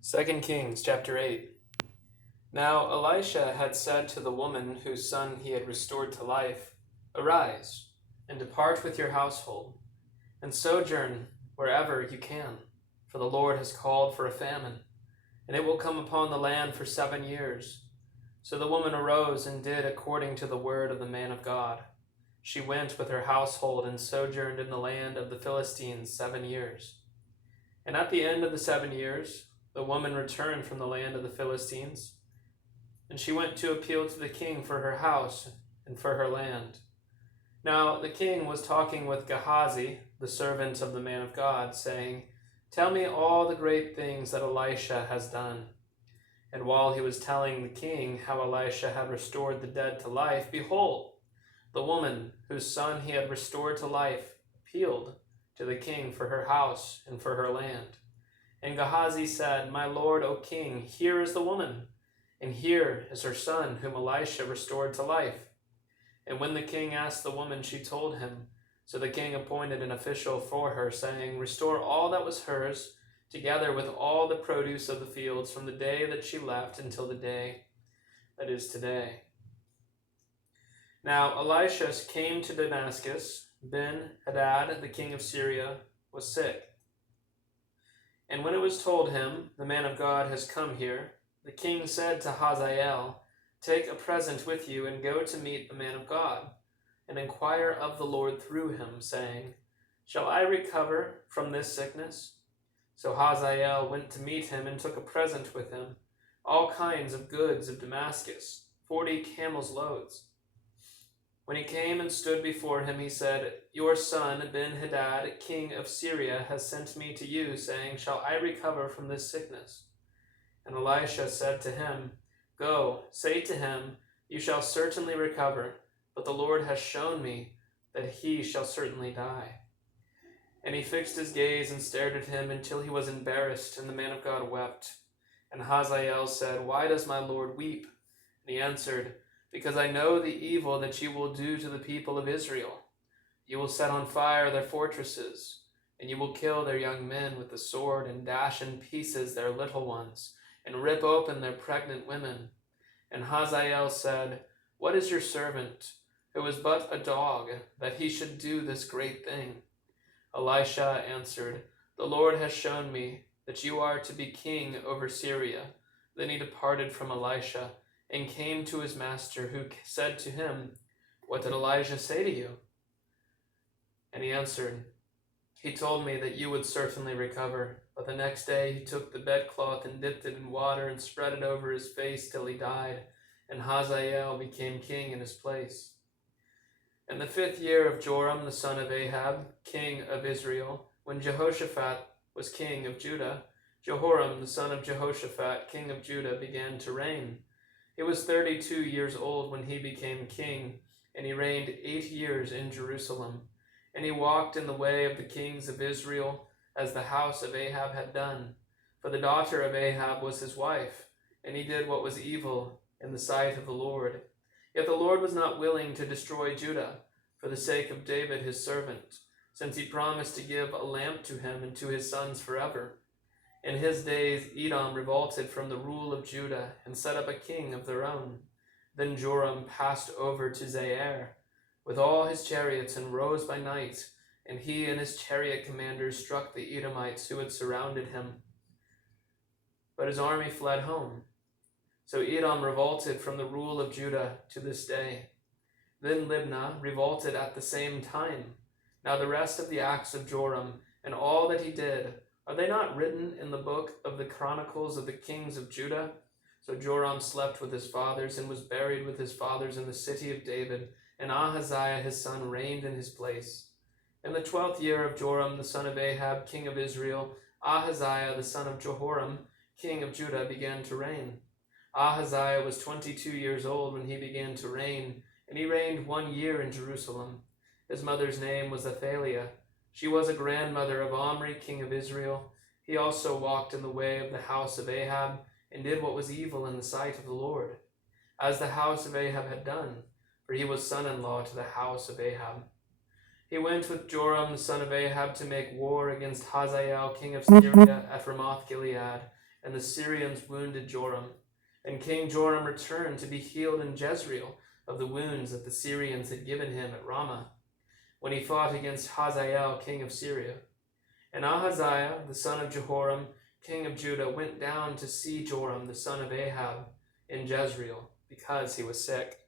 2 Kings chapter 8. Now Elisha had said to the woman whose son he had restored to life, "Arise, and depart with your household, and sojourn wherever you can, for the Lord has called for a famine, and it will come upon the land for 7 years." So the woman arose and did according to the word of the man of God. She went with her household and sojourned in the land of the Philistines 7 years. And at the end of the 7 years, the woman returned from the land of the Philistines, and she went to appeal to the king for her house and for her land. Now the king was talking with Gehazi, the servant of the man of God, saying, "Tell me all the great things that Elisha has done." And while he was telling the king how Elisha had restored the dead to life, behold, the woman whose son he had restored to life appealed to the king for her house and for her land. And Gehazi said, "My lord, O king, here is the woman, and here is her son, whom Elisha restored to life." And when the king asked the woman, she told him. So the king appointed an official for her, saying, "Restore all that was hers, together with all the produce of the fields, from the day that she left until the day that is today." Now Elisha came to Damascus. Ben-Hadad, the king of Syria, was sick. And when it was told him, "The man of God has come here," the king said to Hazael, "Take a present with you and go to meet the man of God, and inquire of the Lord through him, saying, 'Shall I recover from this sickness?'" So Hazael went to meet him and took a present with him, all kinds of goods of Damascus, 40 camels' loads. When he came and stood before him, he said, "Your son Ben-Hadad, king of Syria, has sent me to you, saying, 'Shall I recover from this sickness?'" And Elisha said to him, "Go, say to him, 'You shall certainly recover, but the Lord has shown me that he shall certainly die.'" And he fixed his gaze and stared at him until he was embarrassed, and the man of God wept. And Hazael said, "Why does my Lord weep?" And he answered, "Because I know the evil that you will do to the people of Israel. You will set on fire their fortresses, and you will kill their young men with the sword, and dash in pieces their little ones, and rip open their pregnant women." And Hazael said, "What is your servant, who is but a dog, that he should do this great thing?" Elisha answered, "The Lord has shown me that you are to be king over Syria." Then he departed from Elisha and came to his master, who said to him, "What did Elijah say to you?" And he answered, "He told me that you would certainly recover." But the next day he took the bedcloth and dipped it in water and spread it over his face till he died, and Hazael became king in his place. In the 5th year of Joram the son of Ahab, king of Israel, when Jehoshaphat was king of Judah, Jehoram the son of Jehoshaphat, king of Judah, began to reign. He was 32 years old when he became king, and he reigned 8 years in Jerusalem. And he walked in the way of the kings of Israel, as the house of Ahab had done. For the daughter of Ahab was his wife, and he did what was evil in the sight of the Lord. Yet the Lord was not willing to destroy Judah, for the sake of David his servant, since he promised to give a lamp to him and to his sons forever. In his days Edom revolted from the rule of Judah and set up a king of their own. Then Joram passed over to Zair with all his chariots and rose by night, and he and his chariot commanders struck the Edomites who had surrounded him. But his army fled home. So Edom revolted from the rule of Judah to this day. Then Libnah revolted at the same time. Now the rest of the acts of Joram and all that he did, are they not written in the book of the Chronicles of the kings of Judah? So Joram slept with his fathers and was buried with his fathers in the city of David, and Ahaziah his son reigned in his place. In the 12th year of Joram the son of Ahab, king of Israel, Ahaziah the son of Jehoram, king of Judah, began to reign. Ahaziah was 22 years old when he began to reign, and he reigned 1 year in Jerusalem. His mother's name was Athaliah. She was a grandmother of Omri, king of Israel. He also walked in the way of the house of Ahab, and did what was evil in the sight of the Lord, as the house of Ahab had done, for he was son-in-law to the house of Ahab. He went with Joram the son of Ahab to make war against Hazael, king of Syria, at Ramoth Gilead, and the Syrians wounded Joram. And King Joram returned to be healed in Jezreel of the wounds that the Syrians had given him at Ramah, when he fought against Hazael, king of Syria. And Ahaziah, the son of Jehoram, king of Judah, went down to see Joram, the son of Ahab, in Jezreel, because he was sick.